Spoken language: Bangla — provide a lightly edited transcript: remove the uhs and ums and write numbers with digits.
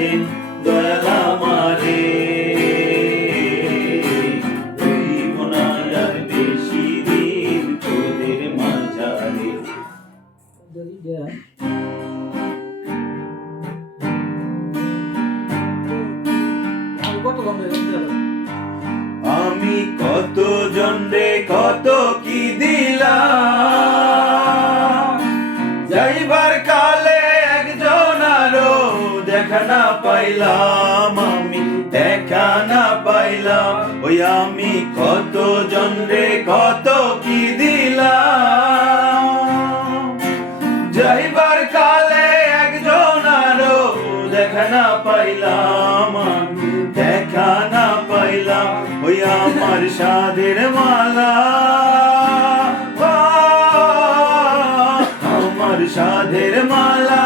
দিয়েছেন দয়াল আমারে, রইব না আর বেশি দিন তোদের মাঝারে। আমি কত জনরে কত কি দিলাম, যাইবার কালে একজন আরো দেখা না পাইলাম, আমি দেখা না পাইলাম। ওই আমি কত জনরে কত কি দিলাম, যাইবার কালে একজন আরো দেখা না পাইলাম, আমি দেখা না পাইলাম। ওই আমার সাধের মালা, আমার সাধের মালা